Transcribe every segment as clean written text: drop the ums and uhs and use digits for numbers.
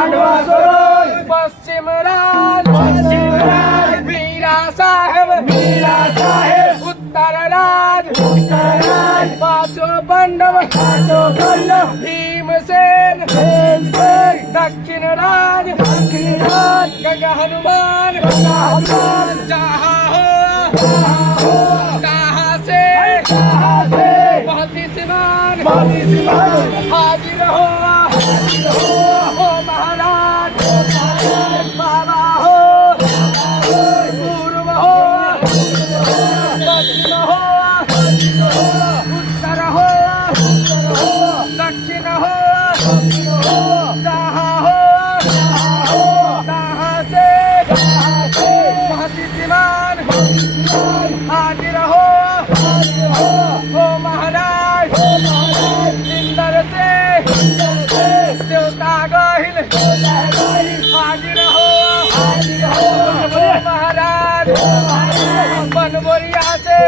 खंडवा पश्चिम राज मीरा साहेब उत्तर राज पांचों पांडव भीमसेन दक्षिण राज गंगा हनुमान जहाँ हो कहाँ से मोहतीसिमान हाजिर हो महाराज बाबा हो पूर्व हो पश्चिम हो उत्तर हो दक्षिण हो जहाँ हो कहाँ से मोहतीसिमान हाजिर हो महाराज इंदर से देवता गहिल हाजिर हो महाराज बनबोरिया से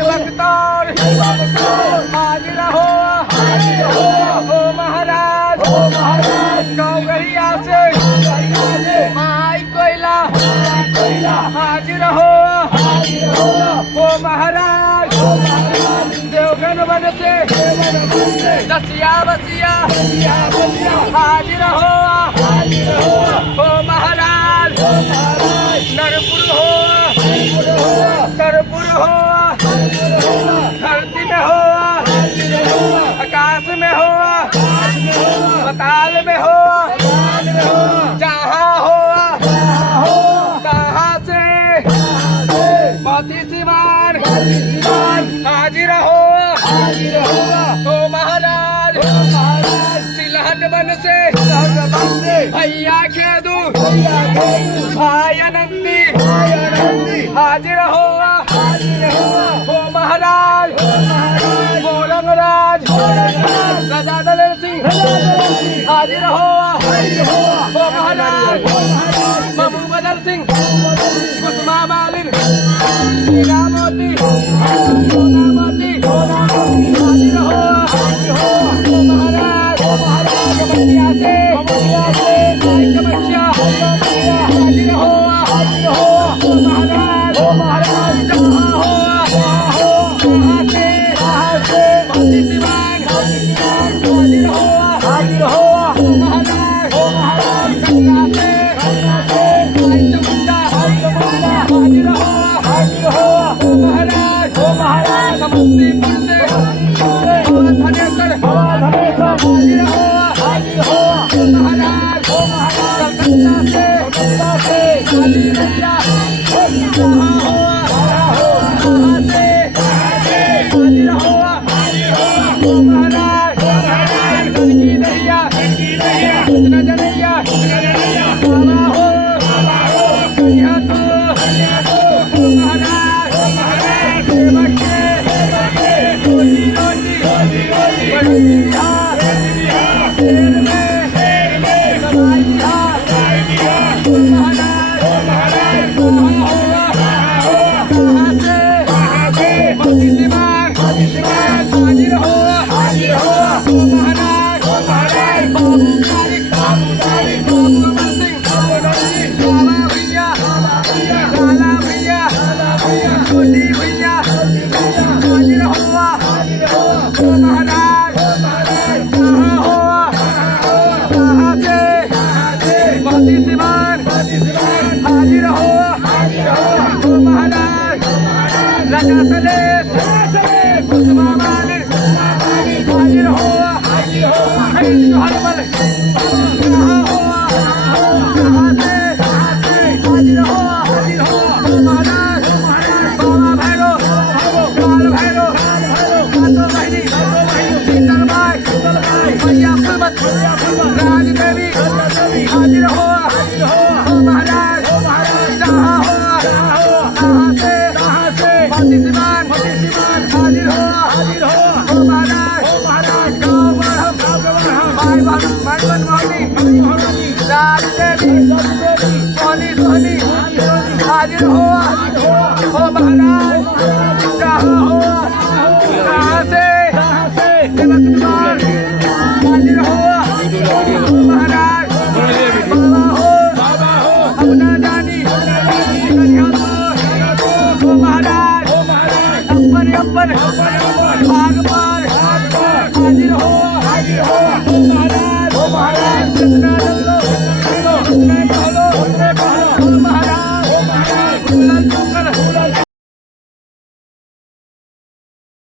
बख्तर हाजिर हो महाराज गौगरिया से माई कोयला हाजिर हो महाराज देवगन वन से दसिया बसिया हाजिर हो महाराज नरपुर हो सरपुर हो धरती में हो आकाश में हो पताल में हो जहाँ हो कहाँ से मोहतीसिमान हाजिर हो महाराज सिलहट बन से भैया खेदू भाई नंदी हाजिर हो महाराज मोरंगराज राजा दलेर सिंह हाजिर हो महाराज ममू बदल सिंह कुसुमा मालिन हीरा मोती सोना मोती हाजिर हो महाराज कमरिया से कमरिया हाजिर हो महाराज जहाँ हो कहाँ से मोहतीसिमान हाजिर हो महाराज गंगा से चामुंडा हाजिर हो महाराज समस्तीपुर से धनेश्वर हाजिर हो महाराज कलकत्ता से भैया जहाँ हो कहाँ से हाजिर हो महाराज गंगी नैया कृष्ण जनैया बाबा हो यहाँ तो महाराज सेवक के रोटी बड़ी बिहार शेर में सवाई बिहार महाराज कहाँ से मोहतीसिमान हाजिर हो महाराज बाबू तारिक बाबू अमर सिंह बाबा भैया लाला भैया छोटी भैया हाजिर हो महाराज कहाँ हो कहाँ से मोहतीसिमान हाजिर हो महाराज राजा सलेश कुसुमा मालिन हाजिर हो हरमल कहाँ हो कहाँ से हाजिर हो महाराज बाबा भैरव काल भैरव कातो बहिनी शीतलबाई भैया फुलमत राज देवी हाजिर हो महाराज जहाँ हो कहाँ से मोहतीसिमान हाजिर हो महाराज गाँव बढ़म भाई बनवानी राज देवी सोनी हाजिर हो महाराज जहाँ हो कहाँ से हाजिर हो महाराज आपण आपण आपण आग